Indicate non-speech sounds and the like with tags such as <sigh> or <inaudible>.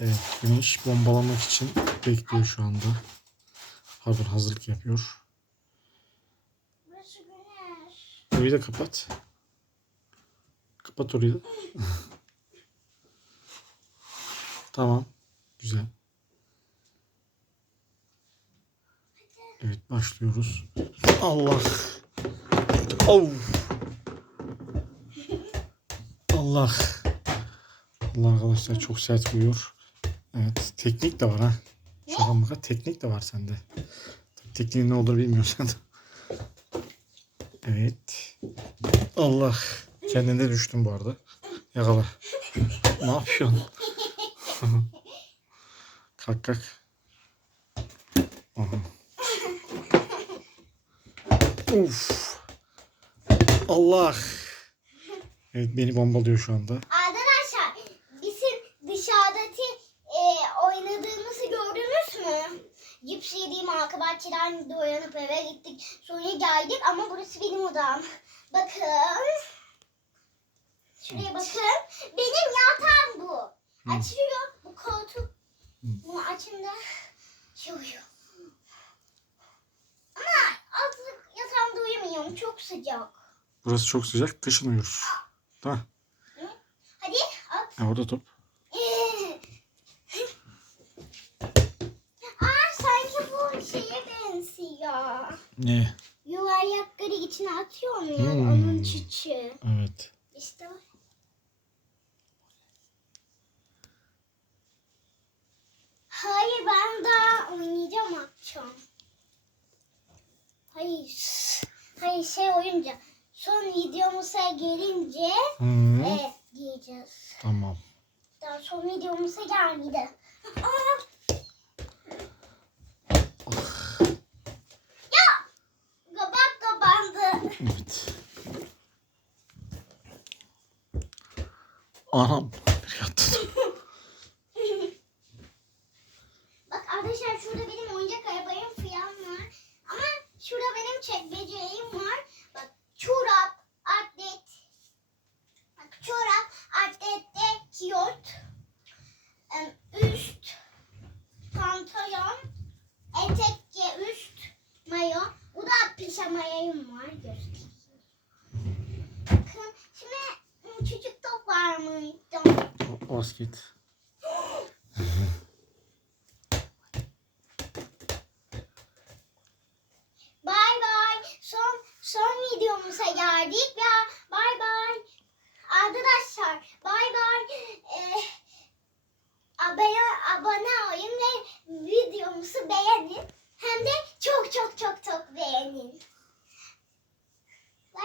Evet, Güneş bombalamak için bekliyor şu anda. Pardon, hazırlık yapıyor. Orayı da kapat. Kapat orayı da. <laughs> tamam. Güzel. Evet başlıyoruz. Allah. Of. Allah. Allah arkadaşlar çok sert vuruyor. Evet teknik de var ha. Şaka maka teknik de var sende. Tekniğin ne olduğunu bilmiyorsan. Evet. Allah. Kendine düştün bu arada. Yakala. ne yapıyorsun? <laughs> kalk kalk. Aha. Uf. Allah. Evet beni bombalıyor şu anda. Arkadaşlar bizim dışarıdaki oynadığımızı gördünüz mü? Cips yediğim arka bahçeden doyanıp eve gittik. Sonra geldik ama burası benim odam. Bakın. Şuraya bakın. Benim yatağım bu. Açılıyor bu koltuk. Bunu açınca şey oluyor. Ama artık yatağımda uyumuyorum. Çok sıcak. Burası çok sıcak. Kışın uyuruz. Tamam. Hadi at. Ha, orada top. Aa sanki bu şeye benziyor. Ne? Yuvarlakları içine atıyor ya Hmm. onun çiçeği? Evet. İşte. Hayır ben daha oynayacağım akşam. Hayır. Hayır şey oyunca. Son videomuza gelince Hı, e, giyeceğiz. tamam. Daha son videomuza gelmedi. Aa! Evet. Anam. Attın? Bak arkadaşlar şurada benim oyuncak arabayım falan var. Ama şurada benim çekmeceyim var. Bak çorap, atlet. Bak çorap, atlette kiyot. Üst, pantolon, etekçe üst, mayo. Bu da pijamayayım var. Göstereyim. Bakın şimdi ım, çocuk top var mıydı? Basket. Bay bay. Son son videomuza geldik ve bay bay. Arkadaşlar bay bay. Ee, abone, abone olun ve videomuzu beğenin. Hem de